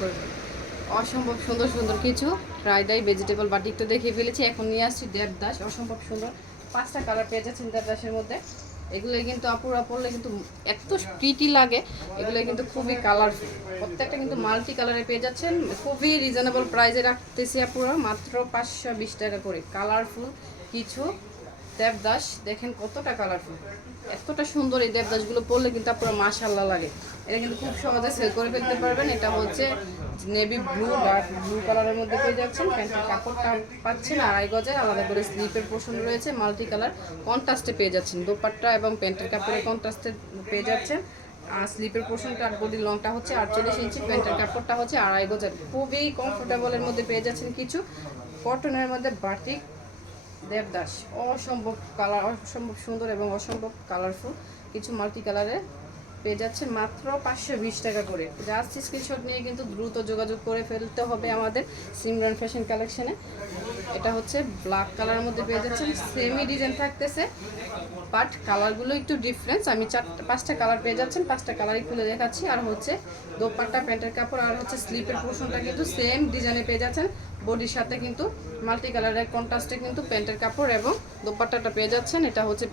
করে দেবো। অসম্ভব সুন্দর সুন্দর কিছু ফ্রাইড রাইস ভেজিটেবল বাটিক তো দেখিয়ে ফেলেছি। এখন নিয়ে আসছি দেবদাস, অসম্ভব সুন্দর 5টা কালার পেয়ে যাচ্ছেন দেবদাসের মধ্যে। এগুলো কিন্তু আপুরা পরলে কিন্তু এত প্রিটি লাগে, এগুলো কিন্তু খুবই কালারফুল, প্রত্যেকটা কিন্তু মাল্টি কালারে পেয়ে যাচ্ছেন। খুবই রিজনেবল প্রাইসে রাখতেছি আপুরা, মাত্র 520 টাকা করে। কালারফুল কিছু দেবদাস দেখেন কতটা কালারফুল, এতটা সুন্দর। এই দেবদাসগুলো পরলে কিন্তু আপনার মাশাআল্লাহ লাগে। এটা কিন্তু খুব সহজে সেল করে ফেলতে পারবেন। এটা হচ্ছে নেভি ব্লু, ডার্ক ব্লু কালারের মধ্যে পেয়ে যাচ্ছেন। প্যান্টের কাপড়টা পাচ্ছেন 2.5 গজে, আলাদা করে স্লিপের পোর্শন রয়েছে, মাল্টি কালার কন্ট্রাস্টে পেয়ে যাচ্ছেন। দোপাট্টা এবং প্যান্টের কাপড়ের কন্ট্রাস্টে পেয়ে যাচ্ছেন। আর স্লিপের পোর্শনটা আর বডির লংটা হচ্ছে 48 ইঞ্চি, প্যান্টের কাপড়টা হচ্ছে 2.5 গজের। খুবই কমফোর্টেবলের মধ্যে পেয়ে যাচ্ছেন কিছু কটনের মধ্যে বাটিক দেবদাস। অসম্ভব কালার, অসম্ভব সুন্দর এবং অসম্ভব কালারফুল কিছু মাল্টি কালারে পেয়ে যাচ্ছে মাত্র 520 টাকা করে। জাস্ট স্ক্রিনশট নিয়ে কিন্তু দ্রুত যোগাযোগ করে ফেলতে হবে আমাদের সিমরান ফ্যাশন কালেকশনে। এটা হচ্ছে ব্ল্যাক কালারের মধ্যে পেয়ে যাচ্ছেন, সেমি ডিজাইন থাকতেছে বাট কালারগুলো একটু ডিফারেন্স। আমি 5টা কালার পেয়ে যাচ্ছেন, 5টা কালারই খুলে দেখাচ্ছি। আর হচ্ছে দোপাট্টা, প্যান্টের কাপড় আর হচ্ছে স্লিপের পোর্শনটা কিন্তু সেম ডিজাইনে পেয়ে যাচ্ছেন। বডির সাথে কিন্তু মাল্টি কালারের কন্ট্রাস্টে কিন্তু প্যান্টের কাপড় এবং দোপাট্টাটা পেয়ে যাচ্ছেন। এটা হচ্ছে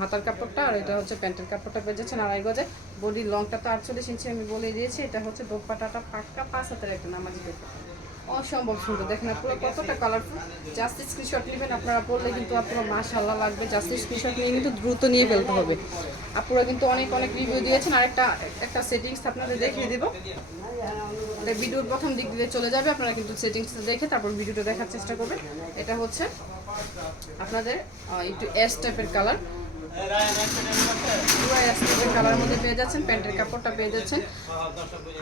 হাতার কাপড়টা আর এটা হচ্ছে প্যান্টের কাপড়টা পেয়ে যাচ্ছেন 2.5 গজে। বডির লংটা তো 48 ইঞ্চি আমি বলে দিয়েছি। এটা হচ্ছে দোপাট্টাটা পাক্কা 5 হাতের একটা নামাজি দোপাট্টা, অসম্ভব সুন্দর। দেখেন পুরো কতটা কালারফুল। জাস্ট স্ক্রিনশট নেবেন আপনারা, পড়লে কিন্তু আপনারা মাশাআল্লাহ লাগবে। জাস্ট স্ক্রিনশট নিয়ে কিন্তু দ্রুত নিয়ে ফেলতে হবে। আপনারা কিন্তু অনেক অনেক রিভিউ দিয়েছেন। আর একটা সেটিংস আপনাদের দেখিয়ে দেবো, ভিডিওর প্রথম দিক দিয়ে চলে যাবে, আপনারা কিন্তু সেটিংসটা দেখে তারপর ভিডিওটা দেখার চেষ্টা করবেন। এটা হচ্ছে আপনাদের একটু অ্যাশ টাইপের কালার, পুরো অ্যাশ টাইপের কালারের মধ্যে পেয়ে যাচ্ছেন। প্যান্টের কাপড়টা পেয়ে যাচ্ছেন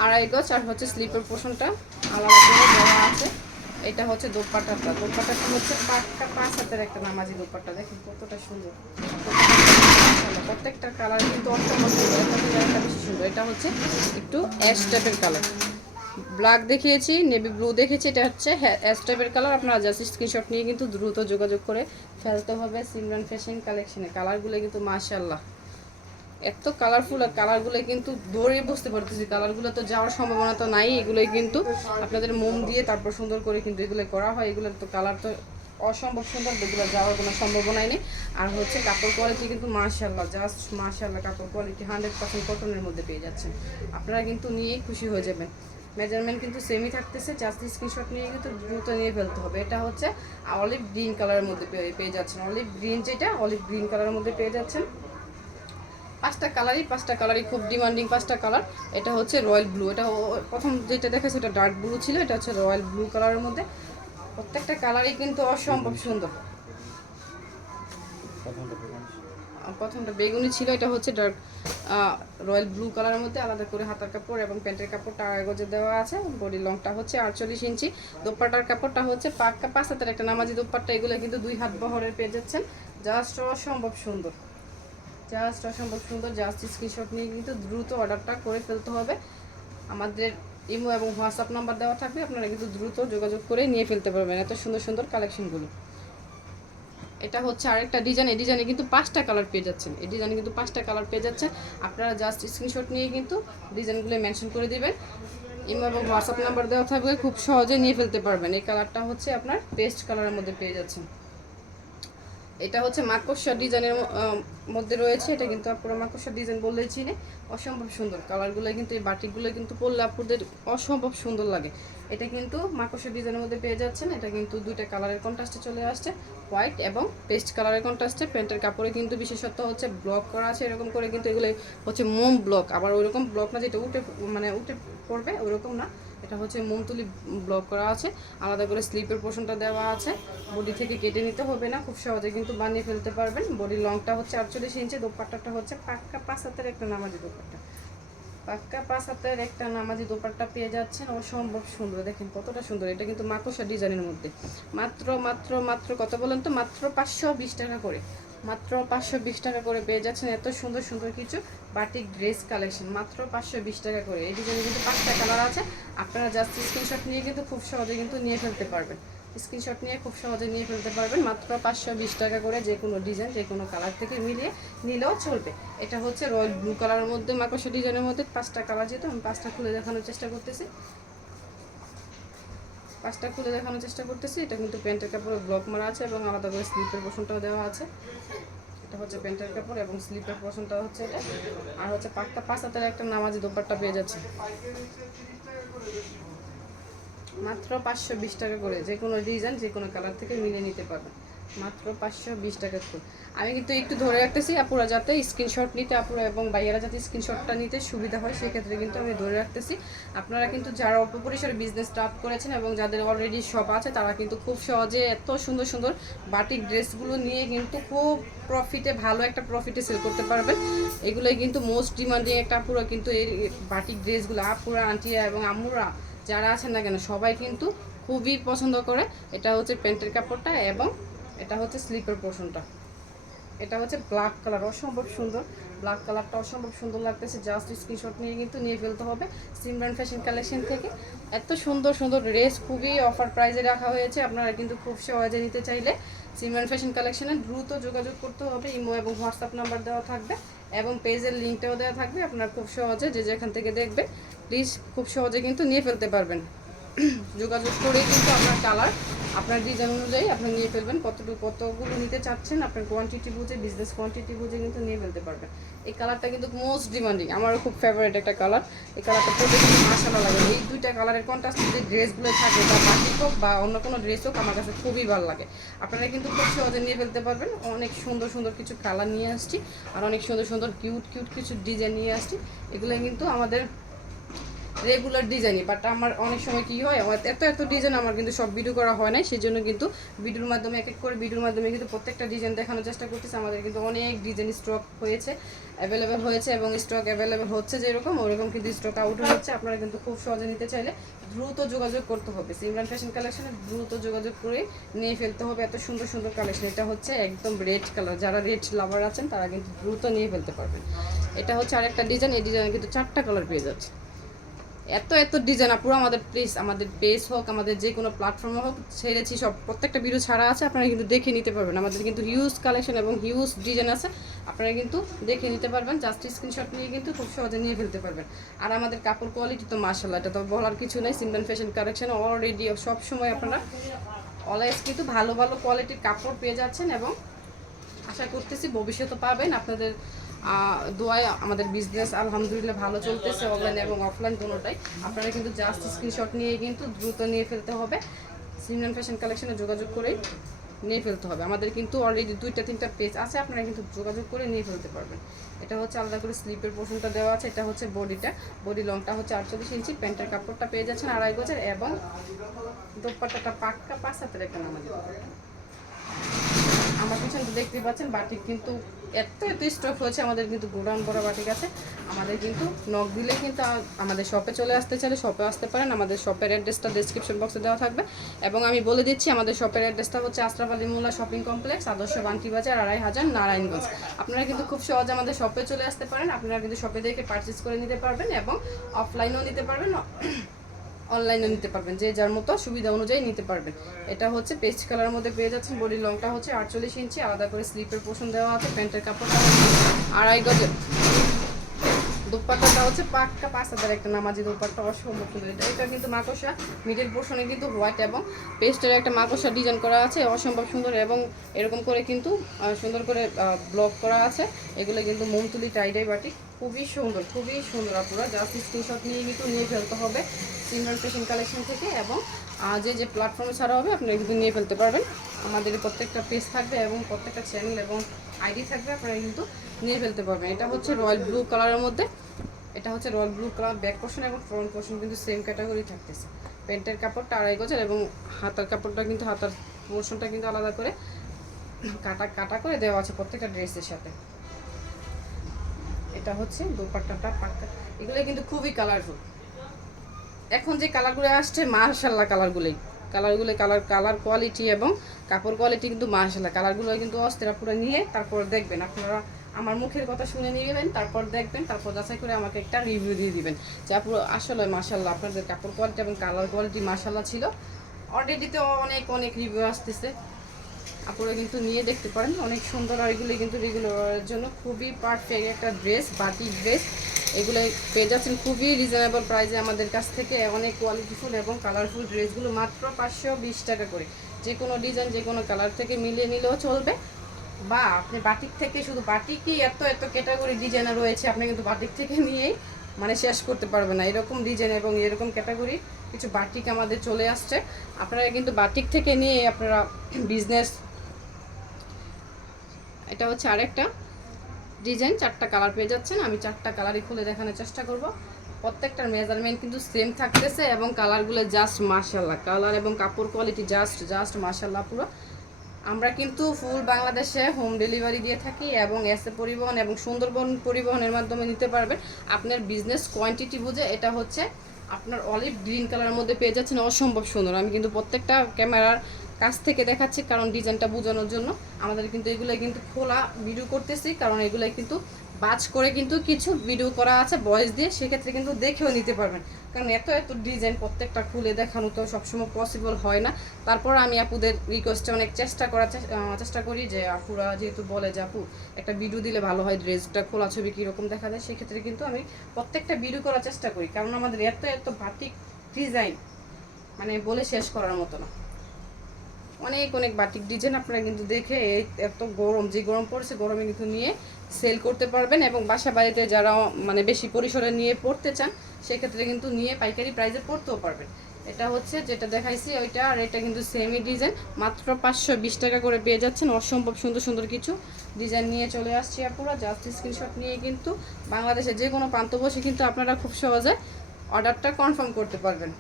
2.5 গজ আর হচ্ছে স্লিপের পোর্শনটা আলাদা করে দেওয়া আছে। এটা হচ্ছে দোপাট্টাটা, দোপাট্টাটা হচ্ছে পাক্কা 5 হাতের একটা নামাজি দোপাট্টা। দেখেন কতটা সুন্দর, প্রত্যেকটা কালার কিন্তু অসম্ভব সুন্দর, একটা বেশি সুন্দর। এটা হচ্ছে একটু অ্যাশ টাইপের কালার, ব্ল্যাক দেখিয়েছি, নেভি ব্লু দেখেছি, এটা হচ্ছে অ্যাশ টাইপের কালার। আপনারা জাস্ট স্ক্রিনশট নিয়ে কিন্তু দ্রুত যোগাযোগ করে ফেলতে হবে সিমরান ফ্যাশন কালেকশনে। কালারগুলো কিন্তু মাশাআল্লাহ এত কালারফুল, আর কালারগুলো কিন্তু দৌড়ে বুঝতে পারতেছি কালারগুলো তো যাওয়ার সম্ভাবনা তো নাই। এগুলোই কিন্তু আপনাদের মোম দিয়ে তারপর সুন্দর করে কিন্তু এগুলো করা হয়। এগুলোর তো কালার তো অসম্ভব সুন্দর, এগুলো যাওয়ার কোনো সম্ভাবনাই নেই। আর হচ্ছে কাপড় কোয়ালিটি কিন্তু মাশাআল্লাহ, জাস্ট মাশাআল্লাহ, কাপড় কোয়ালিটি 100% কটনের মধ্যে পেয়ে যাচ্ছেন। আপনারা কিন্তু নিয়েই খুশি হয়ে যাবেন। মেজারমেন্ট কিন্তু সেমই থাকতেছে, জাস্ট স্ক্রিনশট নিয়ে কিন্তু দ্রুত নিয়ে ফেলতে হবে। এটা হচ্ছে অলিভ গ্রিন কালারের মধ্যে পেয়ে যাচ্ছেন, অলিভ গ্রিন, যেটা অলিভ গ্রিন কালারের মধ্যে পেয়ে যাচ্ছেন। 5টা কালারই খুব ডিমান্ডিং 5টা কালার। এটা হচ্ছে রয়্যাল ব্লু, এটা প্রথম যেটা দেখাচ্ছে এটা ডার্ক ব্লু ছিল, এটা হচ্ছে রয়্যাল ব্লু কালারের মধ্যে। প্রত্যেকটা কালারই কিন্তু অসম্ভব সুন্দর। প্রথমটা বেগুনি ছিল, এটা হচ্ছে ডার্ক রয়্যাল ব্লু কালারের মধ্যে। আলাদা করে হাতার কাপড় এবং প্যান্টের কাপড়টা 2.5 গজে দেওয়া আছে। বডির লংটা হচ্ছে 48 ইঞ্চি। দোপাট্টার কাপড়টা হচ্ছে পাক্কা 5 হাতের একটা নামাজি দোপাট্টা। এগুলো কিন্তু 2 হাত বহরের পেয়ে যাচ্ছেন। জাস্ট অসম্ভব সুন্দর, জাস্ট অসম্ভব সুন্দর। জাস্ট স্ক্রিনশট নিয়ে কিন্তু দ্রুত অর্ডারটা করে ফেলতে হবে। আমাদের ইমো এবং হোয়াটসঅ্যাপ নাম্বার দেওয়া থাকবে, আপনারা কিন্তু দ্রুত যোগাযোগ করে নিয়ে ফেলতে পারবেন এত সুন্দর সুন্দর কালেকশনগুলো। এটা হচ্ছে আরেকটা ডিজাইন, এই ডিজাইনে কিন্তু 5টা কালার পেয়ে যাচ্ছেন। এই ডিজাইনে কিন্তু 5টা কালার পেয়ে যাচ্ছেন। আপনারা জাস্ট স্ক্রিনশট নিয়ে কিন্তু ডিজাইনগুলো মেনশন করে দিবেন। ইমো এবং হোয়াটসঅ্যাপ নাম্বার দেওয়া থাকবে, খুব সহজে নিয়ে ফেলতে পারবেন। এই কালারটা হচ্ছে আপনার পেস্ট কালারের মধ্যে পেয়ে যাচ্ছেন। এটা হচ্ছে মাকড়সা ডিজাইনের মধ্যে রয়েছে। এটা কিন্তু আপনারা মাকড়সা ডিজাইন বললেই চিনে। অসম্ভব সুন্দর কালারগুলো কিন্তু, এই বাটিকগুলো কিন্তু পরলে আপুদের অসম্ভব সুন্দর লাগে। এটা কিন্তু মাকড়সা ডিজাইনের মধ্যে পেয়ে যাচ্ছেন। এটা কিন্তু 2টা কালারের কন্ট্রাস্টে চলে আসছে, হোয়াইট এবং পেস্ট কালারের কন্ট্রাস্টে। প্যান্টের কাপড়ে কিন্তু বিশেষত্ব হচ্ছে ব্লক করা আছে এরকম করে, কিন্তু এগুলো হচ্ছে মোম ব্লক। আবার ওইরকম ব্লক না যেটা উঠে পড়বে, ওইরকম না। এটা হচ্ছে মোমতুলি ব্লক করা আছে, আলাদা করে স্লিপের পোর্শনটা দেওয়া আছে। বডি থেকে কেটে নিতে হবে না, খুব সহজে কিন্তু বানিয়ে ফেলতে পারবেন। বডির লংটা হচ্ছে 48 ইঞ্চি। দোপাট্টাটা হচ্ছে পাক্কা 5 হাতের একটা নামাজি দোপাট্টা, পাক্কা 5 হাতের একটা নামাজি দোপাট্টা পেয়ে যাচ্ছেন। অসম্ভব সুন্দর, দেখেন কতটা সুন্দর। এটা কিন্তু মাকড়সা ডিজাইনের মধ্যে। মাত্র মাত্র মাত্র কত বলেন তো, মাত্র 520 টাকা করে, মাত্র 520 টাকা করে পেয়ে যাচ্ছেন এত সুন্দর সুন্দর কিছু বাটিক ড্রেস কালেকশন, মাত্র 520 টাকা করে। এই ডিজাইনে কিন্তু 5টা কালার আছে। আপনারা জাস্ট স্ক্রিনশট নিয়ে কিন্তু খুব সহজে কিন্তু নিয়ে ফেলতে পারবেন। স্ক্রিনশট নিয়ে খুব সহজে নিয়ে ফেলতে পারবেন মাত্র 520 টাকা করে। যে কোনো ডিজাইন, যে কোনো কালার থেকে মিলিয়ে নিলেও চলবে। এটা হচ্ছে রয়্যাল ব্লু কালারের মধ্যে মাকড়সা ডিজাইনের মধ্যে 5টা কালার, যেহেতু আমি 5টা খুলে দেখানোর চেষ্টা করতেছি। পাঁচটা খুলে দেখানোর চেষ্টা করতেছি। এটা কিন্তু প্যান্টের কাপড়ে ব্লক মারা আছে এবং আলাদা করে স্লিপের পোর্শনটাও দেওয়া আছে। এটা হচ্ছে প্যান্টের কাপড় এবং স্লিপের পোর্শনটা হচ্ছে এটা। আর হচ্ছে পাক্কা 5 হাতের একটা নামাজি দোপাট্টা পেয়ে যাচ্ছে মাত্র 520 টাকা করে। যে কোনো ডিজাইন যে কোনো কালার থেকে মিলে নিতে পারবেন মাত্র 520 টাকা করে। আমি কিন্তু একটু ধরে রাখতেছি আপুরা যাতে স্ক্রিনশট নিতে, আপুরা এবং ভাইয়ারা যাতে স্ক্রিনশটটা নিতে সুবিধা হয়, সেক্ষেত্রে কিন্তু আমি ধরে রাখতেছি। আপনারা কিন্তু যারা অল্প পরিসরে বিজনেস স্টার্ট করেছেন এবং যাদের অলরেডি শপ আছে, তারা কিন্তু খুব সহজে এত সুন্দর সুন্দর বাটিক ড্রেসগুলো নিয়ে কিন্তু খুব ভালো একটা প্রফিটে সেল করতে পারবেন। এগুলোই কিন্তু মোস্ট ডিমান্ডিং একটা আপুরা কিন্তু এই বাটিক ড্রেসগুলো আপুরা, আন্টিরা এবং আম্মুরা যারা আছেন না কেন সবাই কিন্তু খুবই পছন্দ করে। এটা হচ্ছে প্যান্টের কাপড়টা এবং এটা হচ্ছে স্লিপের পোর্শনটা। এটা হচ্ছে ব্ল্যাক কালার, অসম্ভব সুন্দর। ব্ল্যাক কালারটা অসম্ভব সুন্দর লাগতেছে। জাস্ট স্ক্রিনশট নিয়ে কিন্তু নিয়ে ফেলতে হবে সিমরান ফ্যাশন কালেকশন থেকে। এত সুন্দর সুন্দর ড্রেস খুবই অফার প্রাইসে রাখা হয়েছে। আপনারা কিন্তু খুব সহজে নিতে চাইলে সিমরান ফ্যাশন কালেকশনে দ্রুত যোগাযোগ করতে হবে। ইমো এবং হোয়াটসঅ্যাপ নাম্বার দেওয়া থাকবে এবং পেজের লিঙ্কটাও দেওয়া থাকবে। আপনারা খুব সহজে যে যেখান থেকে দেখবে প্লিজ খুব সহজে কিন্তু নিয়ে ফেলতে পারবেন। যোগাযোগ করে কিন্তু আপনার কালার, আপনার ডিজাইন অনুযায়ী আপনি নিয়ে ফেলবেন। কতগুলো নিতে চাচ্ছেন আপনার কোয়ান্টিটি বুঝে, বিজনেস কোয়ান্টিটি বুঝে কিন্তু নিয়ে ফেলতে পারবেন। এই কালারটা কিন্তু মোস্ট ডিমান্ডিং, আমারও খুব ফেভারিট একটা কালার। এই কালারটা পরে কিন্তু মাশাআল্লাহ লাগে। এই দুইটা কালারের কন্ট্রাস্ট যে ড্রেসগুলো থাকে, বা বাটিক হোক বা অন্য কোনো ড্রেস হোক, আমার কাছে খুবই ভালো লাগে। আপনারা কিন্তু খুব সহজে নিয়ে ফেলতে পারবেন। অনেক সুন্দর সুন্দর কিছু কালার নিয়ে আসছি আর অনেক সুন্দর সুন্দর কিউট কিউট কিছু ডিজাইন নিয়ে আসছি। এগুলো কিন্তু আমাদের রেগুলার ডিজাইনই, বাট আমার অনেক সময় কি হয়, এত ডিজাইন আমার কিন্তু সব ভিডিও করা হয় না। সেই জন্য কিন্তু ভিডিওর মাধ্যমে এক এক করে ভিডিওর মাধ্যমে কিন্তু প্রত্যেকটা ডিজাইন দেখানোর চেষ্টা করতেছি। আমাদের কিন্তু অনেক ডিজাইন স্টক হয়েছে, অ্যাভেলেবেল হয়েছে এবং স্টক অ্যাভেলেবেল হচ্ছে, যেরকম ওরকম কিন্তু স্টক আউট হচ্ছে। আপনারা কিন্তু খুব সহজে নিতে চাইলে দ্রুত যোগাযোগ করতে হবে সিমরান ফ্যাশন কালেকশনে, দ্রুত যোগাযোগ করে নিয়ে ফেলতে হবে। এত সুন্দর সুন্দর কালেকশন। এটা হচ্ছে একদম রেড কালার, যারা রেড লাভার আছেন তারা কিন্তু দ্রুত নিয়ে ফেলতে পারবেন। এটা হচ্ছে আরেকটা ডিজাইন। এই ডিজাইনে কিন্তু 4টা কালার পেয়ে যাচ্ছে। এত ডিজাইন পুরো আমাদের প্লিজ, আমাদের পেজ হোক, আমাদের যে কোনো প্ল্যাটফর্মে হোক, ছেড়েছি সব, প্রত্যেকটা ভিডিও ছাড়া আছে, আপনারা কিন্তু দেখে নিতে পারবেন। আমাদের কিন্তু হিউজ কালেকশন এবং হিউজ ডিজাইন আছে, আপনারা কিন্তু দেখে নিতে পারবেন। জাস্ট স্ক্রিনশট নিয়ে কিন্তু খুব সহজে নিয়ে ফেলতে পারবেন। আর আমাদের কাপড় কোয়ালিটি তো মাশাআল্লাহ, এটা তো বলার কিছু নেই। সিমরান ফ্যাশন কালেকশন অলরেডি সব সময় আপনারা অলওয়েজ কিন্তু ভালো ভালো কোয়ালিটির কাপড় পেয়ে যাচ্ছেন এবং আশা করতেছি ভবিষ্যতে পাবেন। আপনাদের দোয়ায় আমাদের বিজনেস আলহামদুলিল্লাহ ভালো চলতেছে, অনলাইন এবং অফলাইন দুটোটাই। আপনারা কিন্তু জাস্ট স্ক্রিনশট নিয়ে কিন্তু দ্রুত নিয়ে ফেলতে হবে। সিমরান ফ্যাশন কালেকশনে যোগাযোগ করেই নিয়ে ফেলতে হবে। আমাদের কিন্তু অলরেডি 2-3টা পেজ আছে, আপনারা কিন্তু যোগাযোগ করে নিয়ে ফেলতে পারবেন। এটা হচ্ছে আলাদা করে স্লিপের পোর্শনটা দেওয়া আছে। এটা হচ্ছে বডিটা, বডি লংটা হচ্ছে 48 ইঞ্চি। প্যান্টের কাপড়টা পেয়ে যাচ্ছেন 2.5 গজের এবং দোপাট্টাটা পাক্কা 5 হাতের একটা নামাজি। আমার পিছনে তো দেখতে পাচ্ছেন বাটিক কিন্তু এত স্টক হয়েছে। আমাদের কিন্তু গোডাউন করা বাটিক আছে। আমাদের কিন্তু নক দিলে কিন্তু আমাদের শপে চলে আসতে চাইলে শপে আসতে পারেন। আমাদের শপের অ্যাড্রেসটা ডেসক্রিপশন বক্সে দেওয়া থাকবে এবং আমি বলে দিচ্ছি আমাদের শপের অ্যাড্রেসটা হচ্ছে আশরাফ আলী মোল্লা শপিং কমপ্লেক্স, আদর্শ বান্টি বাজার, 2.5 নারায়ণগঞ্জ। আপনারা কিন্তু খুব সহজে আমাদের শপে চলে আসতে পারেন। আপনারা কিন্তু শপে দেখে পারচেস করে নিতে পারবেন এবং অফলাইনেও নিতে পারবেন, অনলাইনে নিতে পারবেন, যে যার মতো সুবিধা অনুযায়ী নিতে পারবেন। এটা হচ্ছে পেস্ট কালারের মধ্যে পেয়ে যাচ্ছেন। বডি লংটা হচ্ছে 48 ইঞ্চি। আলাদা করে স্লিপের পোর্শন দেওয়া আছে। প্যান্টের কাপড়টা 2.5 গজের। দোপাট্টাটা হচ্ছে পাক্কা 5 হাতের একটা নামাজি দোপাট্টা, অসম্ভব সুন্দর। এটা কিন্তু মাকড়সা, মিডল পোর্শনে কিন্তু হোয়াইট এবং পেস্টের একটা মাকড়সা ডিজাইন করা আছে, অসম্ভব সুন্দর। এবং এরকম করে কিন্তু সুন্দর করে ব্লক করা আছে। এগুলো কিন্তু মোমতুলি টাইডাই বাটি, খুবই সুন্দর, খুবই সুন্দর। আপনারা জাস্ট স্ক্রিনশট নিয়ে কিন্তু নিয়ে ফেলতে হবে সিমরান ফ্যাশন কালেকশন থেকে এবং যে প্ল্যাটফর্মে ছাড়া হবে আপনারা কিন্তু নিয়ে ফেলতে পারবেন। আমাদের প্রত্যেকটা পেজ থাকবে এবং প্রত্যেকটা চ্যানেল এবং আইডি থাকবে, আপনারা কিন্তু নিয়ে ফেলতে পারবেন। এটা হচ্ছে রয়্যাল ব্লু কালারের মধ্যে। এটা হচ্ছে royal blue colour. Back portion এবং ফ্রন্ট পোর্শন কিন্তু সেম ক্যাটাগরি থাকতেছে। প্যান্টের কাপড়টা 2.5 গজের এবং হাতার কাপড়টা কিন্তু হাতার পোর্শনটা কিন্তু আলাদা করে কাটা করে দেওয়া আছে প্রত্যেকটা ড্রেসের সাথে। এটা হচ্ছে দোপাট্টাটা পাক্কা। এগুলো কিন্তু খুবই কালারফুল। এখন যে কালারগুলো আসছে মাশাআল্লাহ, কালার কোয়ালিটি এবং কাপড় কোয়ালিটি কিন্তু মাশাআল্লাহ। কালারগুলো কিন্তু অস্থিরা পুরো নিয়ে তারপর দেখবেন। আপনারা আমার মুখের কথা শুনে নেবেন, তারপর দেখবেন, তারপর যাচাই করে আমাকে একটা রিভিউ দিয়ে দিবেন যে আপু আসলে মাশাআল্লাহ আপনাদের কাপড় কোয়ালিটি এবং কালার কোয়ালিটি মাশাআল্লাহ ছিল। অলরেডিতে অনেক রিভিউ আসতেছে, আপনারা কিন্তু নিয়ে দেখতে পারেন, অনেক সুন্দর। আর এগুলো কিন্তু রেগুলারের জন্য খুবই পারফেক্ট একটা ড্রেস, বাটিক ড্রেস। এগুলো পেয়ে যাচ্ছেন খুবই রিজনেবল প্রাইসে আমাদের কাছ থেকে। অনেক কোয়ালিটিফুল এবং কালারফুল ড্রেসগুলো মাত্র 520 টাকা করে। যে কোনো ডিজাইন যে কোনো কালার থেকে মিলিয়ে নিলেও চলবে, বা আপনি বাটিক থেকে, শুধু বাটিকই এত এত ক্যাটাগরি ডিজাইনার রয়েছে, আপনি কিন্তু বাটিক থেকে নিয়েই মানে শেষ করতে পারবেন না। এরকম ডিজাইন এবং এরকম ক্যাটাগরি কিছু বাটিক আমাদের চলে আসছে, আপনারা কিন্তু বাটিক থেকে নিয়ে আপনারা বিজনেস। এটা হচ্ছে আরেকটা ডিজাইন, 4টা কালার পেয়ে যাচ্ছেন। আমি 4টা কালারই খুলে দেখানোর চেষ্টা করব। প্রত্যেকটার মেজারমেন্ট কিন্তু সেম থাকতেছে এবং কালারগুলো জাস্ট মাশাআল্লাহ, কালার এবং কাপড় কোয়ালিটি জাস্ট মাশাআল্লাহ পুরো। আমরা কিন্তু ফুল বাংলাদেশে হোম ডেলিভারি দিয়ে থাকি এবং এসএ পরিবহন এবং সুন্দরবন পরিবহনের মাধ্যমে নিতে পারবেন আপনার বিজনেস কোয়ান্টিটি বুঝে। এটা হচ্ছে আপনার অলিভ গ্রিন কালারের মধ্যে পেয়ে যাচ্ছেন, অসম্ভব সুন্দর। আমি কিন্তু প্রত্যেকটা ক্যামেরার কাছ থেকে দেখাচ্ছি কারণ ডিজাইনটা বোঝানোর জন্য। আমাদের কিন্তু এগুলো কিন্তু খোলা ভিডিও করতেছি কারণ এগুলো কিন্তু বাজ করে কিন্তু কিছু ভিডিও করা আছে ভয়েস দিয়ে, সেক্ষেত্রে কিন্তু দেখেও নিতে পারবেন। কারণ এত এত ডিজাইন প্রত্যেকটা খুলে দেখানো তো সবসময় পসিবল হয় না। তারপর আমি আপুদের রিকোয়েস্টে অনেক চেষ্টা করি যে আপুরা যেহেতু বলে যে আপু একটা ভিডিও দিলে ভালো হয়, ড্রেসটা খোলা ছবি কীরকম দেখা যায়, সেক্ষেত্রে কিন্তু আমি প্রত্যেকটা ভিডিও করার চেষ্টা করি। কারণ আমাদের এত এত বাটিক ডিজাইন মানে বলে শেষ করার মতো না। অনেক অনেক বাটিক ডিজাইন আপনারা কিন্তু দেখে এই এত গরম, যে গরম পড়েছে গরমে কিন্তু নিয়ে সেল করতে পারবেন এবং বাসা বাড়িতে যারা মানে বেশি পরিসরে নিয়ে পড়তে চান সেক্ষেত্রে কিন্তু নিয়ে পাইকারি প্রাইসে পড়তেও পারবেন। এটা হচ্ছে যেটা দেখাইছি ওইটা, আর এটা কিন্তু সেমি ডিজাইন, মাত্র 520 টাকা করে পেয়ে যাচ্ছেন। অসম্ভব সুন্দর সুন্দর কিছু ডিজাইন নিয়ে চলে আসছি আপুরা, জাস্ট স্ক্রিনশট নিয়ে কিন্তু বাংলাদেশে যে কোনো প্রান্ত বসে কিন্তু আপনারা খুব সহজে অর্ডারটা কনফার্ম করতে পারবেন।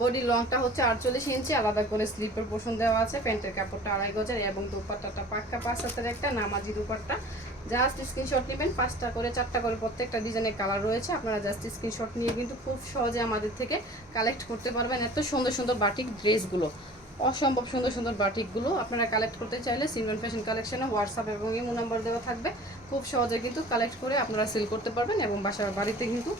বডি লংটা হচ্ছে 48 ইঞ্চি, আলাদা করে স্লিপের পোর্শন দেওয়া আছে। প্যান্টের কাপড়টা 2.5 গজের এবং দুপাট্টাটা পাক্কা 5 হাতের একটা নামাজি দুপাট্টা। জাস্ট স্ক্রিনশট নেবেন, 5টা করে 4টা করে প্রত্যেকটা ডিজাইনের কালার রয়েছে। আপনারা জাস্ট স্ক্রিনশট নিয়ে কিন্তু খুব সহজে আমাদের থেকে কালেক্ট করতে পারবেন এত সুন্দর সুন্দর বাটিক ড্রেসগুলো। অসম্ভব সুন্দর সুন্দর বাটিকগুলো আপনারা কালেক্ট করতে চাইলে সিনওয়ান ফ্যাশন কালেকশনে হোয়াটসঅ্যাপ এবং ইমো নাম্বার দেওয়া থাকবে। খুব সহজে কিন্তু কালেক্ট করে আপনারা সেল করতে পারবেন এবং বাসার বাড়িতে কিন্তু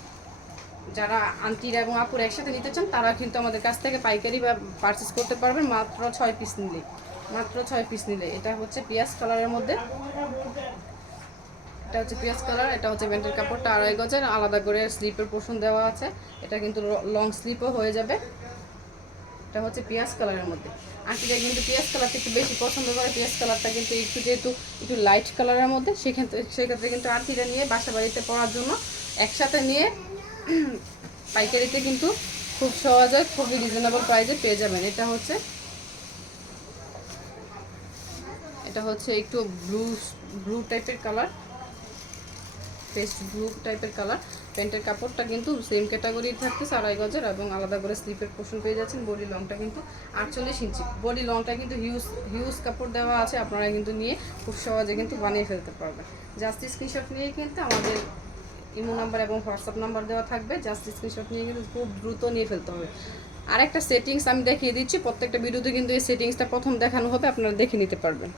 যারা আন্টিরা এবং আপুর একসাথে নিতে চান তারা কিন্তু আমাদের কাছ থেকে পাইকারি বা পারচেস করতে পারবেন মাত্র 6 পিস নিলে। মাত্র 6 পিস নিলে। এটা হচ্ছে পিয়াজ কালারের মধ্যে, এটা হচ্ছে পিয়াজ কালার। এটা হচ্ছে প্যান্টের কাপড়টা 2.5 গজের, আলাদা করে স্লিপের পোর্শন দেওয়া আছে। এটা কিন্তু লং স্লিপও হয়ে যাবে। এটা হচ্ছে পিয়াজ কালারের মধ্যে। আন্টিরা কিন্তু পিয়াজ কালারটা একটু বেশি পছন্দ করে, পিয়াজ কালারটা কিন্তু একটু যেহেতু একটু লাইট কালারের মধ্যে, সেক্ষেত্রে কিন্তু আন্টিরা নিয়ে বাসা বাড়িতে পরার জন্য একসাথে নিয়ে পাইকারিতে কিন্তু খুব সহজে খুবই রিজনেবল প্রাইসে পেয়ে যাবেন। এটা হচ্ছে একটু ব্লু টাইপের কালার, পেস্ট ব্লু টাইপের কালার। প্যান্টের কাপড়টা কিন্তু সেম ক্যাটাগরির থাকতেছে 2.5 গজের এবং আলাদা করে স্লিপের পোর্শন পেয়ে যাচ্ছেন। বডি লংটা কিন্তু 48 ইঞ্চি। বডি লংটা কিন্তু হিউজ কাপড় দেওয়া আছে, আপনারা কিন্তু নিয়ে খুব সহজে কিন্তু বানিয়ে ফেলতে পারবেন। জাস্ট স্ক্রিনশট নিয়ে কিন্তু আমাদের ইমো নাম্বার এবং হোয়াটসঅ্যাপ নাম্বার দেওয়া থাকবে। জাস্ট স্ক্রিনশট নিয়ে কিন্তু খুব দ্রুত নিয়ে ফেলতে হবে। আরেকটা সেটিংস আমি দেখিয়ে দিচ্ছি, প্রত্যেকটা ভিডিওতে কিন্তু এই সেটিংসটা প্রথম দেখানো হবে, আপনারা দেখে নিতে পারবেন।